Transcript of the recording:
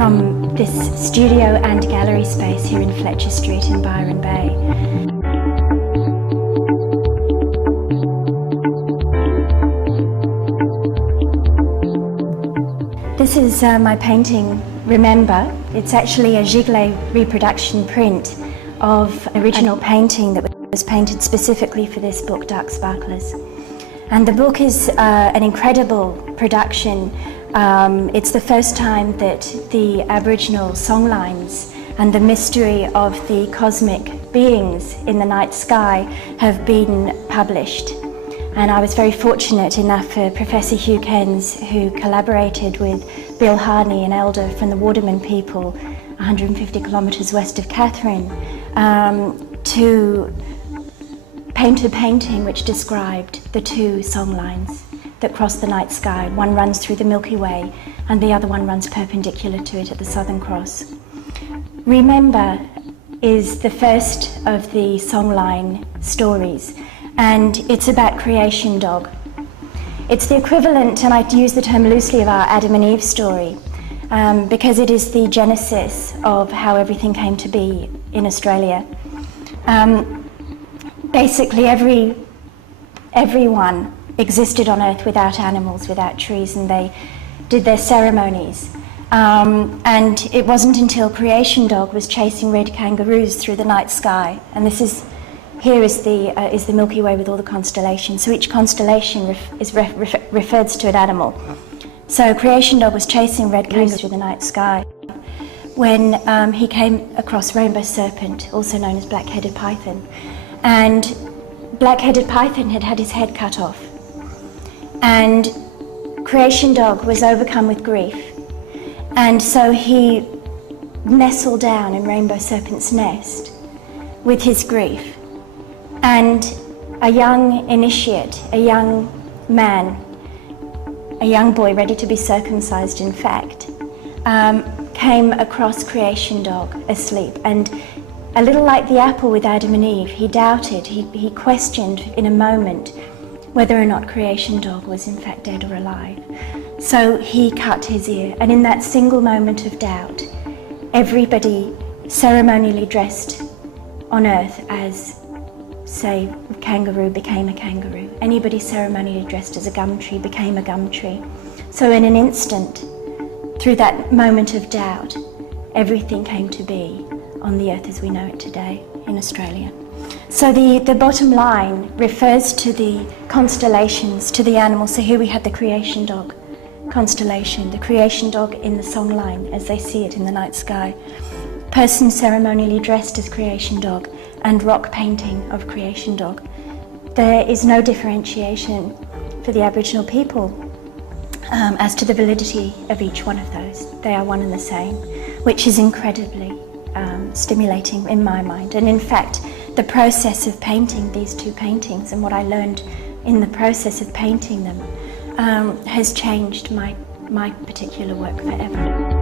from this studio and gallery space here in Fletcher Street in Byron Bay. This is my painting, Remember. It's actually a Giglet reproduction print of an original painting that was painted specifically for this book, Dark Sparklers. And the book is an incredible production. It's the first time that the Aboriginal songlines and the mystery of the cosmic beings in the night sky have been published. And I was very fortunate enough for Professor Hugh Kens, who collaborated with Bill Harney, an elder from the Waterman people 150 kilometres west of Katherine, to paint a painting which described the two songlines that cross the night sky. One runs through the Milky Way and the other one runs perpendicular to it at the Southern Cross. Remember is the first of the songline stories, and it's about Creation Dog. It's the equivalent, and I use the term loosely, of our Adam and Eve story, because it is the genesis of how everything came to be in Australia. Basically, everyone existed on Earth without animals, without trees, and they did their ceremonies. And it wasn't until Creation Dog was chasing red kangaroos through the night sky, and here is the Milky Way with all the constellations. So each constellation refers to an animal. So Creation Dog was chasing red kangaroos through the night sky when he came across Rainbow Serpent, also known as Black-Headed Python. And Black-Headed Python had had his head cut off. And Creation Dog was overcome with grief. And so he nestled down in Rainbow Serpent's nest with his grief. And a young initiate, a young man, a young boy ready to be circumcised, in fact, came across Creation Dog asleep. And a little like the apple with Adam and Eve, he doubted, he questioned in a moment whether or not Creation Dog was in fact dead or alive. So he cut his ear, and in that single moment of doubt, everybody ceremonially dressed on Earth as, say, a kangaroo became a kangaroo. Anybody ceremonially dressed as a gum tree became a gum tree. So in an instant, through that moment of doubt, everything came to be on the Earth as we know it today in Australia. So the bottom line refers to the constellations, to the animals. So here we have the Creation Dog constellation, the Creation Dog in the songline as they see it in the night sky. Person ceremonially dressed as Creation Dog, and rock painting of Creation Dog. There is no differentiation for the Aboriginal people as to the validity of each one of those. They are one and the same, which is incredibly stimulating in my mind. And in fact, the process of painting these two paintings and what I learned in the process of painting them has changed my particular work forever.